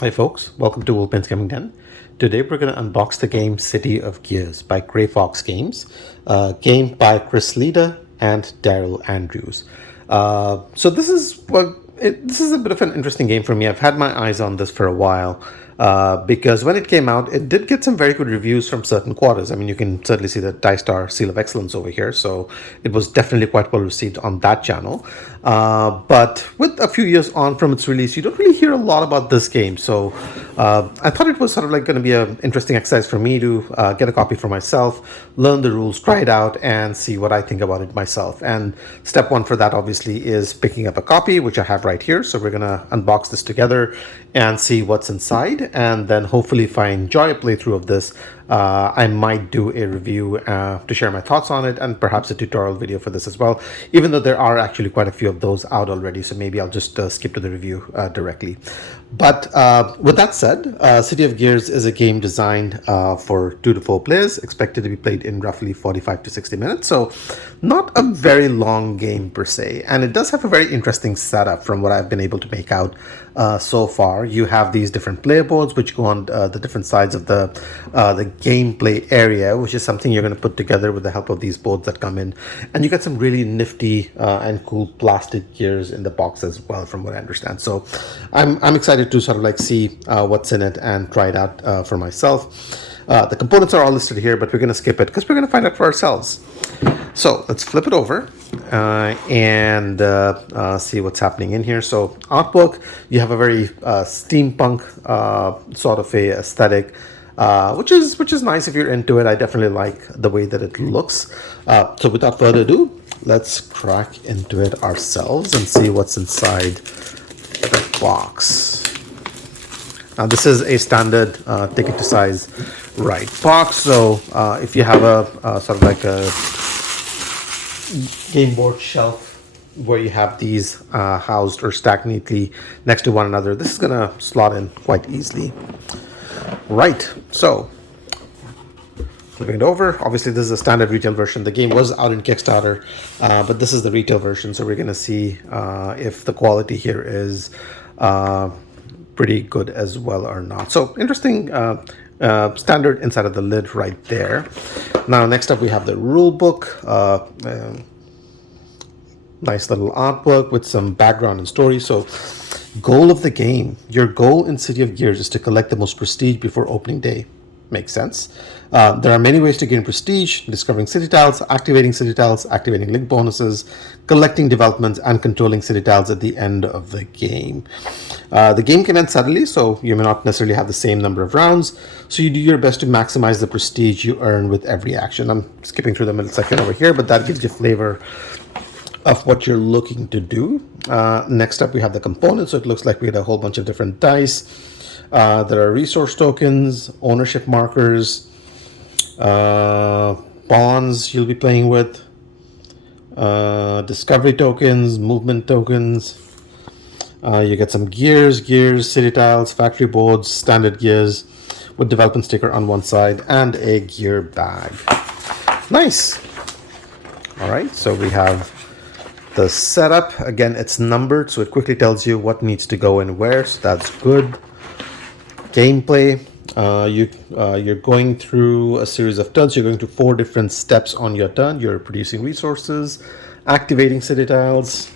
Hi folks, welcome to Wolfman's Gaming Den. Today we're going to unbox the game City of Gears by Grey Fox Games, game by Chris Leda and Daryl Andrews. So this is a bit of an interesting game for me. I've had my eyes on this for a while. Because when it came out, it did get some very good reviews from certain quarters. I mean, you can certainly see the TieStar Seal of Excellence over here, so it was definitely quite well received on that channel. But with a few years on from its release, you don't really hear a lot about this game, so I thought it was sort of like going to be an interesting exercise for me to get a copy for myself, learn the rules, try it out, and see what I think about it myself. And step one for that, obviously, is picking up a copy, which I have right here. So we're going to unbox this together and see what's inside, and then hopefully if I enjoy a playthrough of this, I might do a review to share my thoughts on it, and perhaps a tutorial video for this as well, even though there are actually quite a few of those out already, so maybe I'll just skip to the review directly. But with that said, City of Gears is a game designed for 2 to 4 players, expected to be played in roughly 45 to 60 minutes, so not a very long game per se, and it does have a very interesting setup from what I've been able to make out so far. You have these different playboards which go on the different sides of the gameplay area, which is something you're going to put together with the help of these boards that come in, and you get some really nifty and cool plastic gears in the box as well, from what I understand. So I'm excited to sort of like see what's in it and try it out for myself. The components are all listed here, but we're going to skip it because we're going to find out for ourselves. So let's flip it over and see what's happening in here. So artwork, you have a very steampunk sort of a aesthetic, which is nice if you're into it. I definitely like the way that it looks. So without further ado, let's crack into it ourselves and see what's inside the box. Now this is a standard ticket to size right box. So if you have a sort of like a game board shelf where you have these housed or stacked neatly next to one another, this is gonna slot in quite easily. Right, so flipping it over, obviously this is a standard retail version. The game was out in Kickstarter, but this is the retail version, so we're gonna see if the quality here is pretty good as well or not. So interesting standard inside of the lid right there. Now next up we have the rule book. Nice little artwork with some background and story. So goal of the game, your goal in City of Gears is to collect the most prestige before opening day. Makes sense. There are many ways to gain prestige: discovering city tiles, activating link bonuses, collecting developments, and controlling city tiles at the end of the game. The game can end suddenly, so you may not necessarily have the same number of rounds, so you do your best to maximize the prestige you earn with every action. I'm skipping through the middle section over here, but that gives you a flavor of what you're looking to do. Next up we have the components. So it looks like we had a whole bunch of different dice. There are resource tokens, ownership markers, bonds you'll be playing with, discovery tokens, movement tokens. You get some gears, city tiles, factory boards, standard gears with development sticker on one side, and a gear bag. Nice. All right, so we have the setup. Again, it's numbered, so it quickly tells you what needs to go and where, so that's good. Gameplay, you're going through a series of turns. You're going through 4 different steps on your turn. You're producing resources, activating city tiles,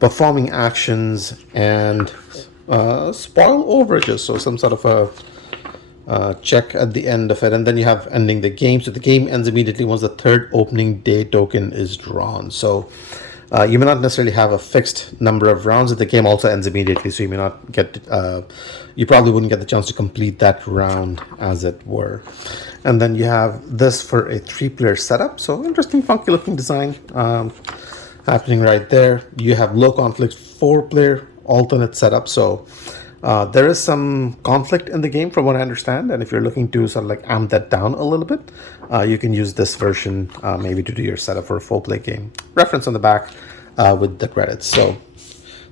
performing actions, and spoil overages, so some sort of a check at the end of it, and then you have ending the game. So the game ends immediately once the 3rd opening day token is drawn. So you may not necessarily have a fixed number of rounds, and the game also ends immediately, so you may not get you probably wouldn't get the chance to complete that round, as it were. And then you have this for a 3-player setup. So interesting, funky looking design happening right there. You have low conflict 4-player alternate setup. So there is some conflict in the game from what I understand, and if you're looking to sort of like amp that down a little bit, you can use this version maybe to do your setup for a 4-play game. Reference on the back with the credits. So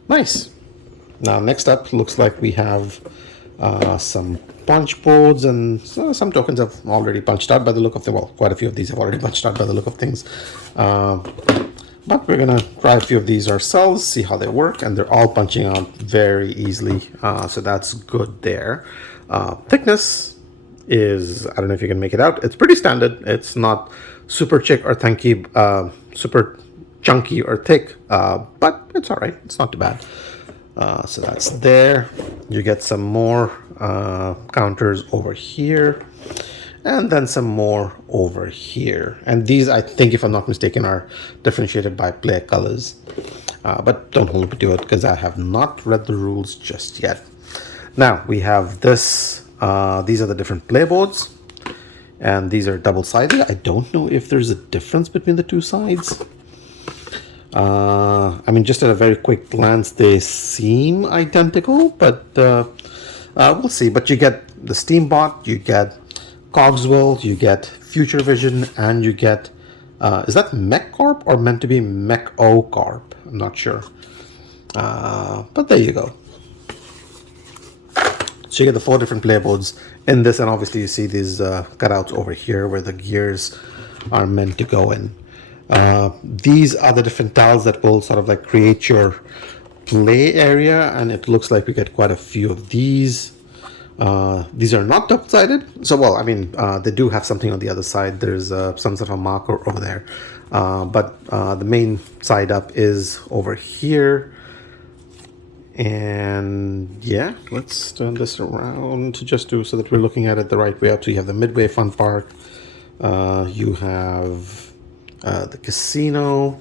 nice. Now next up, looks like we have some punchboards, and some tokens have already punched out by the look of them. Well, quite a few of these have already punched out by the look of things. But we're gonna try a few of these ourselves, see how they work, and they're all punching out very easily, so that's good there. Thickness is, I don't know if you can make it out, it's pretty standard. It's not super chick or chunky, super chunky or thick, but it's all right, it's not too bad. So that's there. You get some more counters over here, and then some more over here. And these, I think, if I'm not mistaken, are differentiated by player colors. But don't hold me to it because I have not read the rules just yet. Now we have this. These are the different playboards, and these are double-sided. I don't know if there's a difference between the two sides. I mean, just at a very quick glance, they seem identical, but we'll see. But you get the Steambot, you get Cogswell, you get Future Vision, and you get, is that Mech Corp or meant to be Mech O Corp? I'm not sure. But there you go. So you get the 4 different playboards in this, and obviously you see these cutouts over here where the gears are meant to go in. These are the different tiles that will sort of like create your play area, and it looks like we get quite a few of these. These are not double-sided, so well, I mean, they do have something on the other side. There's some sort of a marker over there, but the main side up is over here. And yeah, let's turn this around to just so that we're looking at it the right way up. So you have the Midway Fun Park, you have the casino,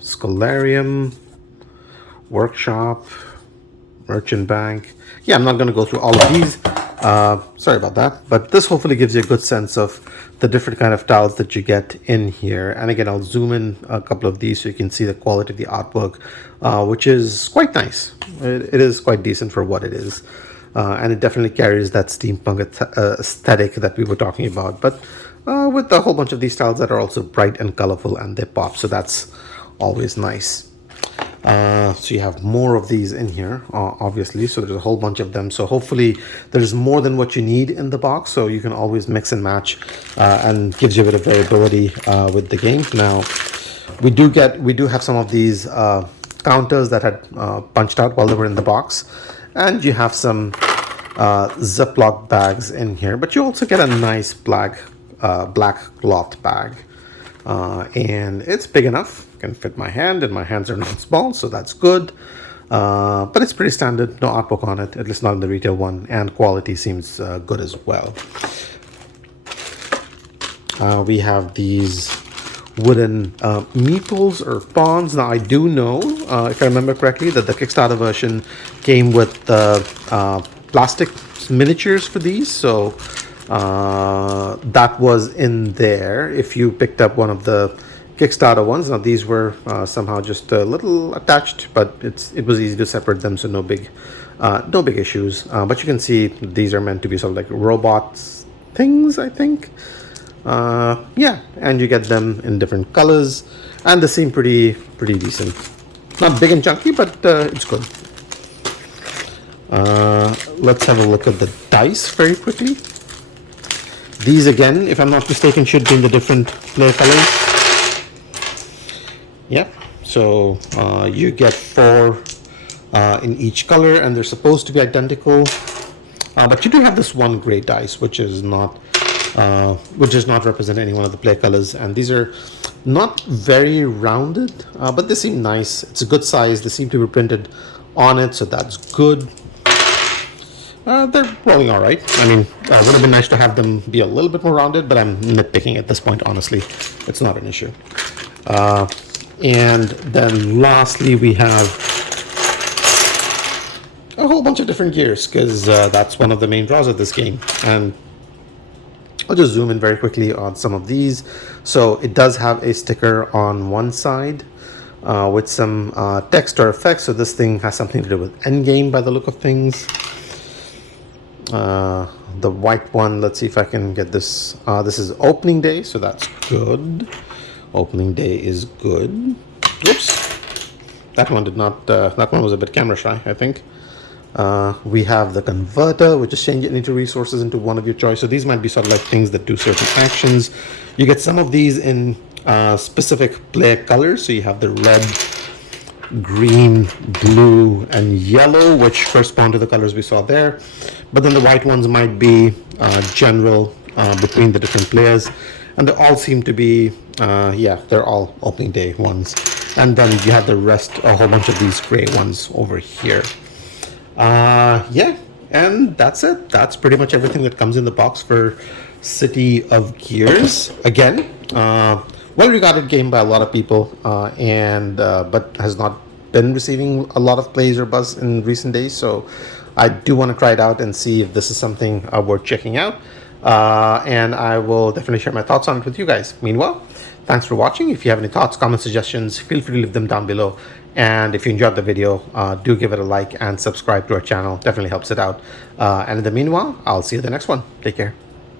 Scholarium, workshop, merchant bank. Yeah, I'm not going to go through all of these. Sorry about that, but this hopefully gives you a good sense of the different kind of tiles that you get in here. And again, I'll zoom in a couple of these so you can see the quality of the artwork, which is quite nice. It is quite decent for what it is. And it definitely carries that steampunk aesthetic that we were talking about, but with a whole bunch of these tiles that are also bright and colorful, and they pop, so that's always nice. So you have more of these in here, obviously, so there's a whole bunch of them. So hopefully there's more than what you need in the box, so you can always mix and match, and gives you a bit of variability with the game. Now we do have some of these counters that had punched out while they were in the box, and you have some Ziploc bags in here, but you also get a nice black cloth bag, and it's big enough, can fit my hand, and my hands are not small, so that's good. But it's pretty standard, no artwork on it, at least not in the retail one, and quality seems good as well. We have these wooden meeples or pawns. Now I do know, if I remember correctly, that the Kickstarter version came with the plastic miniatures for these, so that was in there if you picked up one of the Kickstarter ones. Now these were somehow just a little attached, but it was easy to separate them, so no big issues. But you can see these are meant to be sort of like robots things, I think. Yeah, and you get them in different colors, and they seem pretty decent. Not big and chunky, but it's good. Let's have a look at the dice very quickly. These again, if I'm not mistaken, should be in the different play colors. Yep, so you get 4 in each color, and they're supposed to be identical, but you do have this one gray dice which does not represent any one of the play colors, and these are not very rounded, but they seem nice. It's a good size. They seem to be printed on it, so that's good. They're rolling all right. I mean, it would have been nice to have them be a little bit more rounded, but I'm nitpicking at this point, honestly. It's not an issue. And then lastly, we have a whole bunch of different gears, because that's one of the main draws of this game. And I'll just zoom in very quickly on some of these. So it does have a sticker on one side with some text or effects. So this thing has something to do with endgame by the look of things. The white one, let's see if I can get this. This is opening day, so that's good. Opening day is good. Oops, that one did not. That one was a bit camera shy, I think. We have the converter, which is changing into resources into one of your choice. So these might be sort of like things that do certain actions. You get some of these in specific player colors. So you have the red, green, blue, and yellow, which correspond to the colors we saw there. But then the white ones might be general between the different players. And they all seem to be, yeah, they're all opening day ones. And then you have the rest, a whole bunch of these gray ones over here. Yeah, and that's it. That's pretty much everything that comes in the box for City of Gears. Again, well-regarded game by a lot of people, and but has not been receiving a lot of plays or buzz in recent days. So I do want to try it out and see if this is something worth checking out. And I will definitely share my thoughts on it with you guys. Meanwhile, thanks for watching. If you have any thoughts, comments, suggestions, feel free to leave them down below. And if you enjoyed the video, do give it a like and subscribe to our channel. Definitely helps it out. And in the meanwhile, I'll see you in the next one. Take care.